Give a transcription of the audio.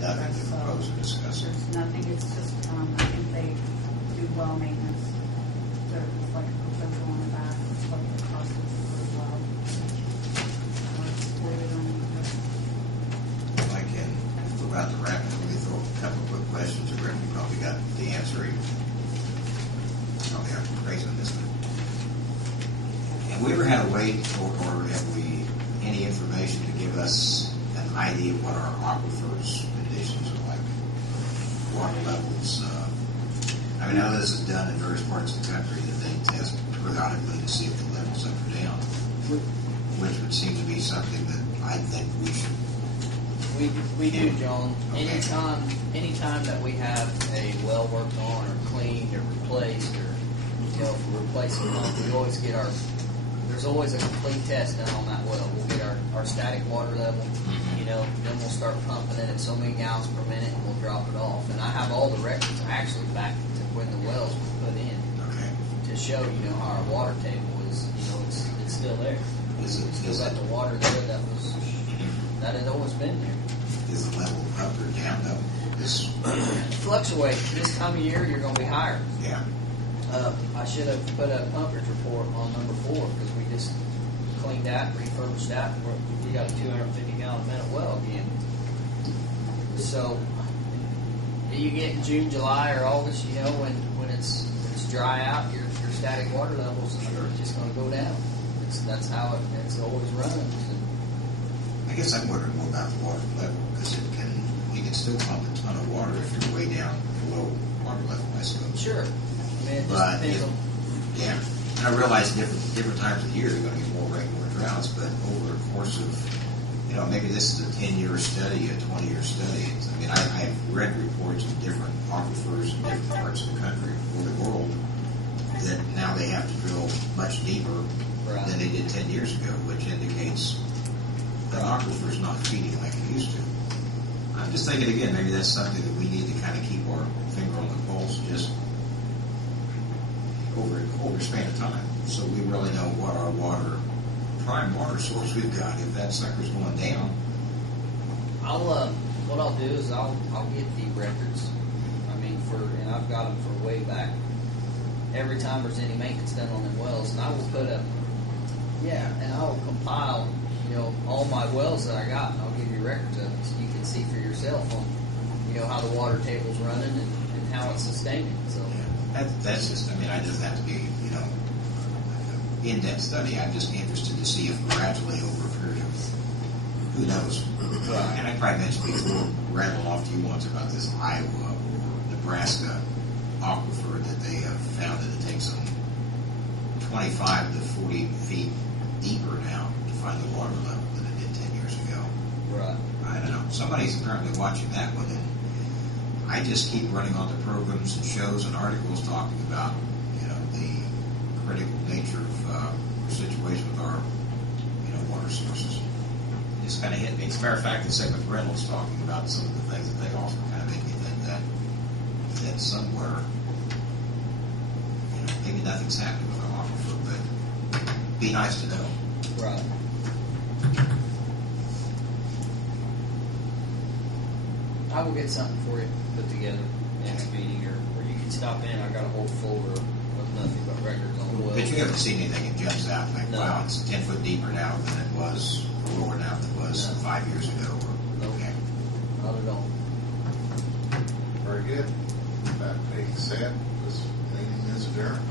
nothing to So, propose or discuss. there's nothing, it's just, I think they do well maintenance. There's like a proposal on the back, it's what the cost is as well. I can, we're about to wrap it, let me throw a couple of quick questions, or Rick, you probably got the answer. Probably have to praise on this one. Have we ever had a way, or have we any information to give us an idea of what our aquifers conditions are like? Water levels, I know this is done in various parts of the country that they test periodically to see if the level's up or down, which would seem to be something that I think we should. We do, John. Okay. Anytime that we have a well worked on or cleaned or replaced, or if we're replacing a pump, we always get there's always a complete test done on that well. We'll get our static water level, then we'll start pumping it at so many gallons per minute, and we'll drop it off. And I have all the records actually back to when the wells were put in, to show how our water table is. It's still there. Is got the water there that had always been there. Is the level up or down though? Fluctuate. This time of year, you're going to be higher. Yeah. I should have put a pumpage report on number 4 because we just cleaned that, refurbished that. We got a 250 gallon minute well again. So you get in June, July, or August, when it's dry out, your static water levels are just going to go down. That's how it's always runs. I guess I'm wondering more about the water level because you can still pump a ton of water if you're way down below water level, I suppose. Sure. I mean, it just depends on. Yeah, and I realize different times of the year you're going to get more rain, more droughts, but over the course of, maybe this is a 10-year study, a 20-year study. I mean, I've read reports of different aquifers in different parts of the country or the world that now they have to drill much deeper than they did 10 years ago, which indicates the aquifer is not feeding like it used to. I'm just thinking again, maybe that's something that we need to kind of keep our finger on the pulse just over a span of time, so we really know what our prime water source we've got. If that sucker's going down, What I'll do is I'll get the records. I mean, and I've got them for way back. Every time there's any maintenance done on them wells, and I will and I will compile, all my wells that I got, and I'll give you records of it so you can see for yourself on, how the water table's running and how it's sustaining. So. That's just, I just have to be, in-depth study. I'm just interested to see if gradually over a period of, who knows. And I probably mentioned before, rattled off to you once about this Iowa or Nebraska aquifer that they have found that it takes them 25 to 40 feet deeper now to find the water level than it did 10 years ago. Right. I don't know. Somebody's apparently watching that one, and I just keep running onto programs and shows and articles talking about, the critical nature of the situation with our, water sources. It just kind of hit me. As a matter of fact, the segment Reynolds talking about some of the things that they also kind of make me think that somewhere, maybe nothing's happening with our aquifer, but it'd be nice to know. Right. I will get something for you put together next meeting, or you can stop in. I got a whole folder of nothing but records on the well. But you haven't seen anything that jumps out like, No. wow, it's 10 foot deeper now than it was, or lower now than it was 5 years ago. Nope. Okay. Not at all. Very good. That being said, this meeting is adjourned.